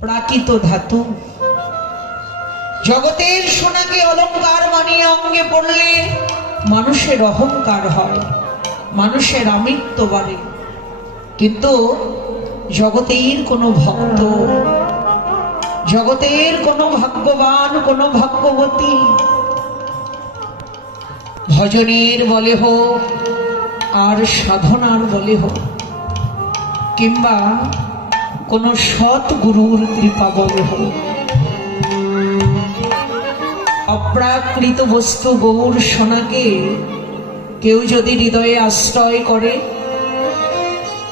প্রাকৃত ধাতু। জগতের সোনাকে অলংকার মানিয়ে অঙ্গে পড়লে মানুষের অহংকার হয়, মানুষের আমিত্ব বাড়ে। কিন্তু জগতের কোনো ভক্ত, জগতের কোনো ভাগ্যবান, কোনো ভাগ্যবতী, ভজনের বলে হোক আর সাধনার বলে হোক, কিংবা কোন সৎ গুরুর কৃপা বলে অপ্রাকৃত বস্তু গৌর সোনাকে কেউ যদি হৃদয়ে আশ্রয় করে,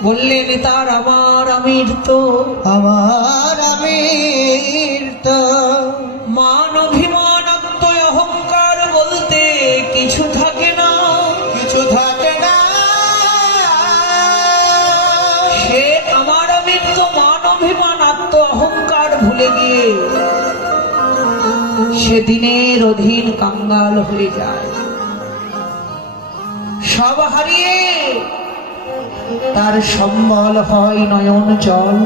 বললেন, তার আমার আমির তো। আমার আমির গিয়ে সে দিনের অধীন কাঙ্গাল হয়ে যায়। সব হারিয়ে তার সম্বল হয় নয়ন জল,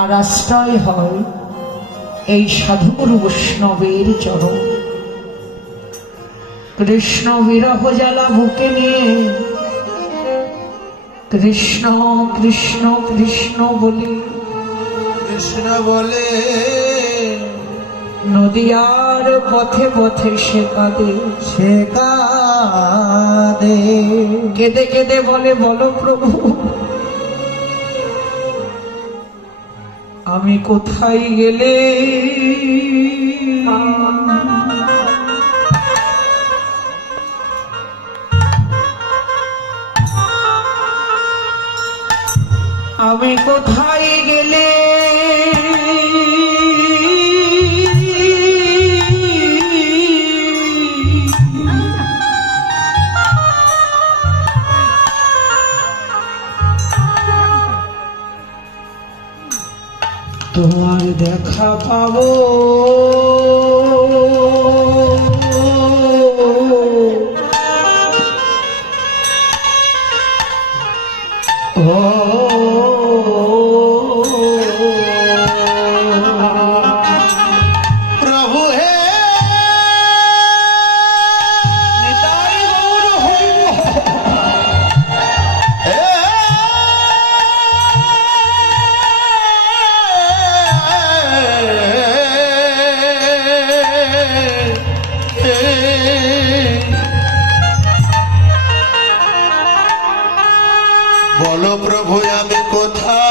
আর আশ্রয় হয় এই সাধুগুরু বৈষ্ণবের চরণ। কৃষ্ণ বিরহ জ্বালা বুকে নিয়ে কৃষ্ণ কৃষ্ণ কৃষ্ণ বলে কৃষ্ণ বলে নদিয়ার পথে পথে সে কাঁদে। সে কাঁদে। কেঁদে কেঁদে বলে বলো প্রভু আমি কোথায় গেলে? আমি কোথায় গেলে? তোমার দেখা পাবো। Oh বলো প্রভু আমি কোথায়?